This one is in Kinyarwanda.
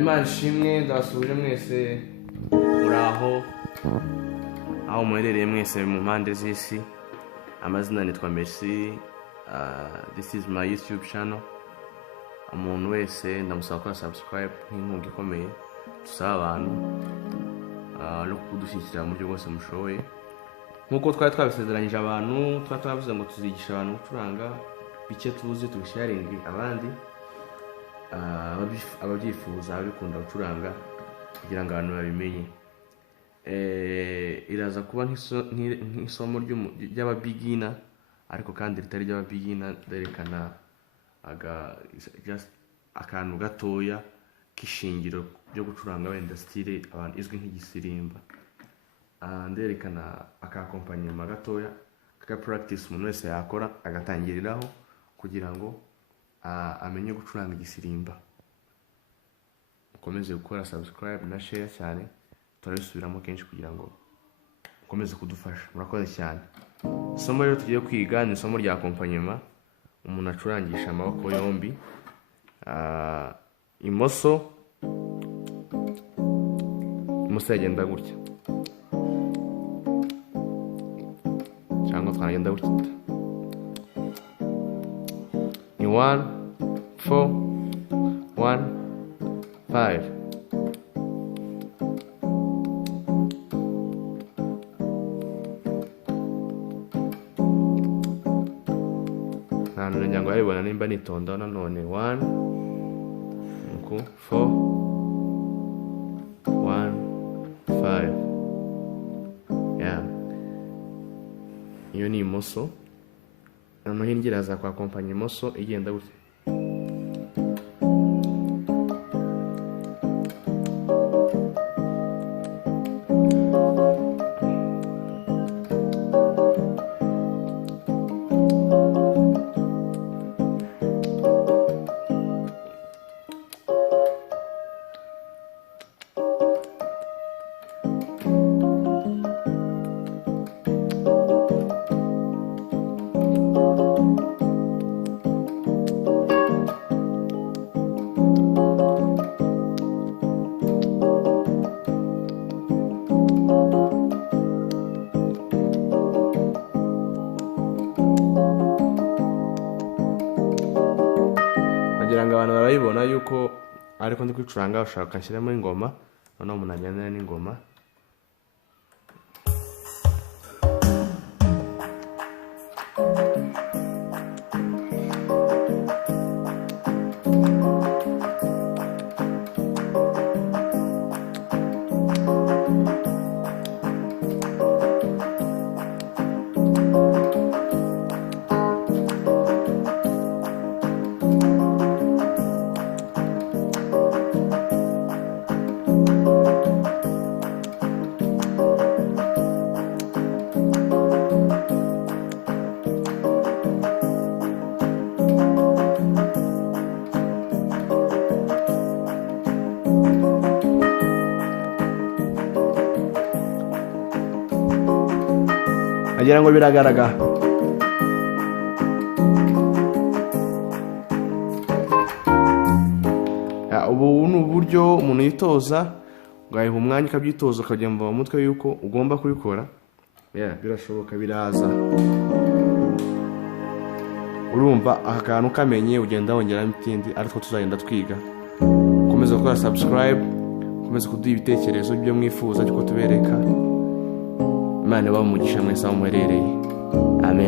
Imana ishimwe ndabasubije mwese muraho aho muherereye mwese mu mpande z'isi. Amazina nitwa Merci. This is my YouTube channel. Umuntu wese ndamusaba ko subscribe nk'inkunga ikomeye dusaba abantu no kudushyigikira mu buryo bwose mushoboye. Nkuko twari twabisezeranyije abantu, twari twavuze ngo tuzigisha abantu gucuranga bike tuzi tubisharinge abandi ababyifuza abikunda gucuranga kugira ngo abantu babimenye. Iraza kuba nk'isomo ry'ababigina ariko kandi ritari ry'ababigina, derekana akantu gatoya k'ishingiro ryo gucuranga wenda style abantu izwi nk'igisirimba. Nderekana akakompanyema gatoya kaka practice umuntu wese yakora agatangiriraho kugira ngo amenye gucuranga igisirimba. Mukomeze gukora subscribe na share cyane, turabisubiramo kenshi kugira ngo mukomeze kudufasha. Murakoze cyane. Isomo rero tugiye kwiga ni isomo rya akompanyema umuntu acurangisha amaboko yombi. Imoso yagenda gutya cyangwa twagenda gutya. Ni 1 4 1 5. Ntabwo ngo aribona nimba nitonda nanone 1 4 1 5. Yeah, iyo ni imoso. Noneho iraza kwa akompanya imoso igenda gutya. Kugira ngo abantu barayibona yuko ariko ndi kwicuranga, ushaka nshyiramo ingoma noneho umuntu ajyana n'ingoma. Agira ngo biragaragara. ubu ni uburyo umuntu yitoza, ugaha umwanya ukabyitoza ukabyumva mu mutwe yuko ugomba kubikora. Birashoboka, biraza. Urumva aka kantu kamenye ugenda wongeramo ikindi, ariko tuzagenda twiga. Komeza gukora subscribe, komeza kuduha ibitekerezo byo mwifuza cyo tubereka. Imana ibahe umugisha mwese aho muherereye. Amen.